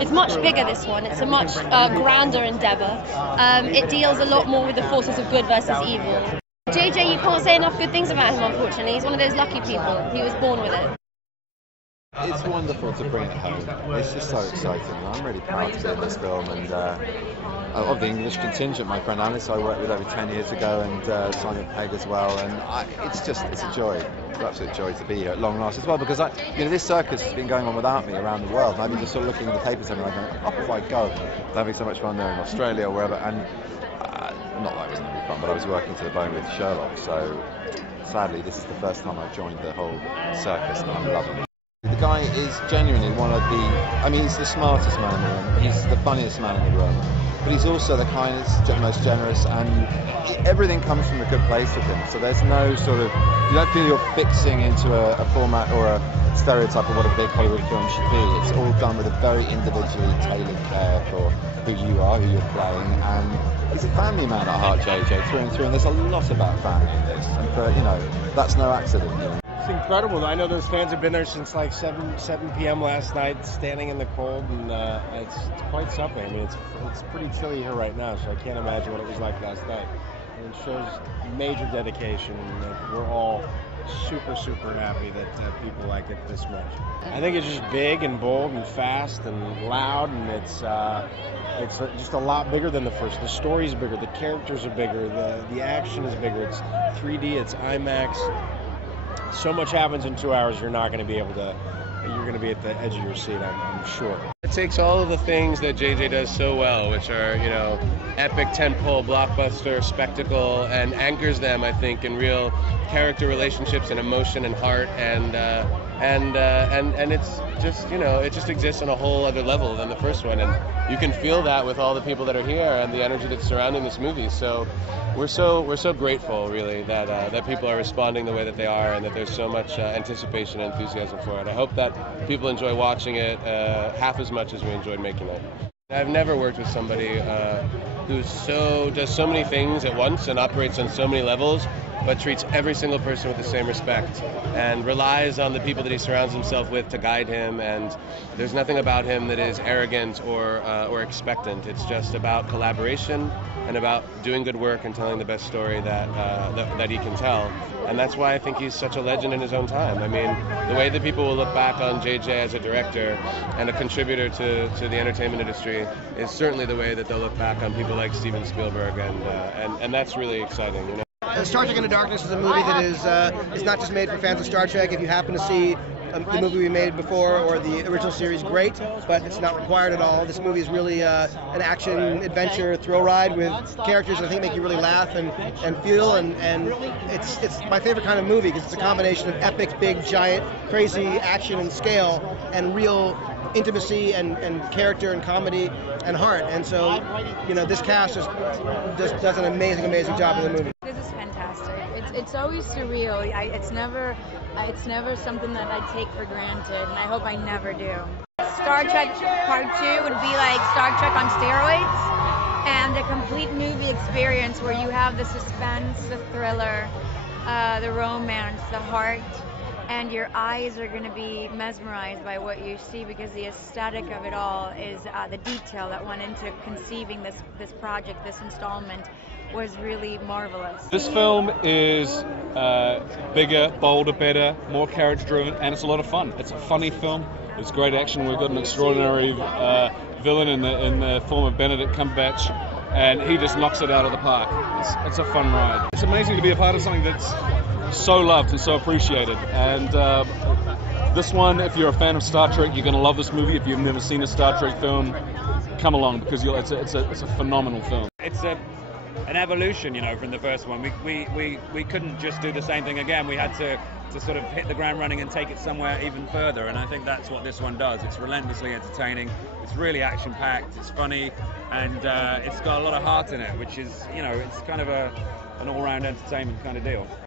It's much bigger, this one. It's a much grander endeavour. It deals a lot more with the forces of good versus evil. JJ, you can't say enough good things about him, unfortunately. He's one of those lucky people. He was born with it. It's wonderful to bring it home. It's just so exciting. I'm really proud to be in this film, and of the English contingent, my friend Alice I worked with over 10 years ago, and Simon Pegg as well, and it's a joy. It's an absolute joy to be here at long last as well, because this circus has been going on without me around the world, and I've been just sort of looking at the papers and I'm going, oh my God, they're having so much fun there in Australia or wherever, and not that I wasn't having fun, but I was working to the bone with Sherlock, so sadly this is the first time I've joined the whole circus, and I'm loving it. The guy is genuinely one of he's the smartest man in the room, he's the funniest man in the room, but he's also the kindest, most generous, and everything comes from a good place with him, so there's no sort of, you don't feel you're fixing into a format or a stereotype of what a big Hollywood film should be. It's all done with a very individually tailored care for who you are, who you're playing, and he's a family man at heart, JJ, through and through, and there's a lot about family in this, and that's no accident. It's incredible. I know those fans have been there since like 7 p.m. last night, standing in the cold, and it's quite something. I mean, it's pretty chilly here right now, so I can't imagine what it was like last night. And it shows major dedication, and we're all super, super happy that people like it this much. I think it's just big and bold and fast and loud, and it's just a lot bigger than the first. The story's bigger, the characters are bigger, the action is bigger. It's 3D, it's IMAX. So much happens in 2 hours, you're going to be at the edge of your seat, I'm sure. It takes all of the things that JJ does so well, which are, epic tentpole, blockbuster, spectacle, and anchors them, I think, in real character relationships and emotion and heart, and it's just, it just exists on a whole other level than the first one, and you can feel that with all the people that are here and the energy that's surrounding this movie. So we're so grateful, really, that people are responding the way that they are, and that there's so much anticipation and enthusiasm for it. I hope that people enjoy watching it half as much as we enjoyed making it. I've never worked with somebody who does so many things at once and operates on so many levels, but treats every single person with the same respect and relies on the people that he surrounds himself with to guide him. And there's nothing about him that is arrogant or expectant. It's just about collaboration and about doing good work and telling the best story that he can tell. And that's why I think he's such a legend in his own time. I mean, the way that people will look back on JJ as a director and a contributor to the entertainment industry is certainly the way that they'll look back on people like Steven Spielberg, and that's really exciting. Star Trek Into Darkness is a movie that is not just made for fans of Star Trek. If you happen to see the movie we made before or the original series, great, but it's not required at all. This movie is really an action adventure thrill ride with characters that I think make you really laugh and feel, and it's my favorite kind of movie because it's a combination of epic, big, giant, crazy action and scale and real intimacy and character and comedy and heart. And so, this cast just does an amazing job in the movie. This is fantastic. It's always surreal. It's never something that I take for granted, and I hope I never do. Star Trek Part 2 would be like Star Trek on steroids, and a complete movie experience where you have the suspense, the thriller, the romance, the heart, and your eyes are going to be mesmerized by what you see, because the aesthetic of it all is the detail that went into conceiving this project, this installment, was really marvelous. This film is bigger, bolder, better, more character-driven, and it's a lot of fun. It's a funny film. It's great action. We've got an extraordinary villain in the form of Benedict Cumberbatch, and he just knocks it out of the park. It's a fun ride. It's amazing to be a part of something that's so loved and so appreciated. And this one, if you're a fan of Star Trek, you're going to love this movie. If you've never seen a Star Trek film, come along, because it's a phenomenal film. It's an evolution, from the first one. We couldn't just do the same thing again. We had to sort of hit the ground running and take it somewhere even further, and I think that's what this one does. It's relentlessly entertaining, it's really action-packed, it's funny, and it's got a lot of heart in it, which is, it's kind of an all-round entertainment kind of deal.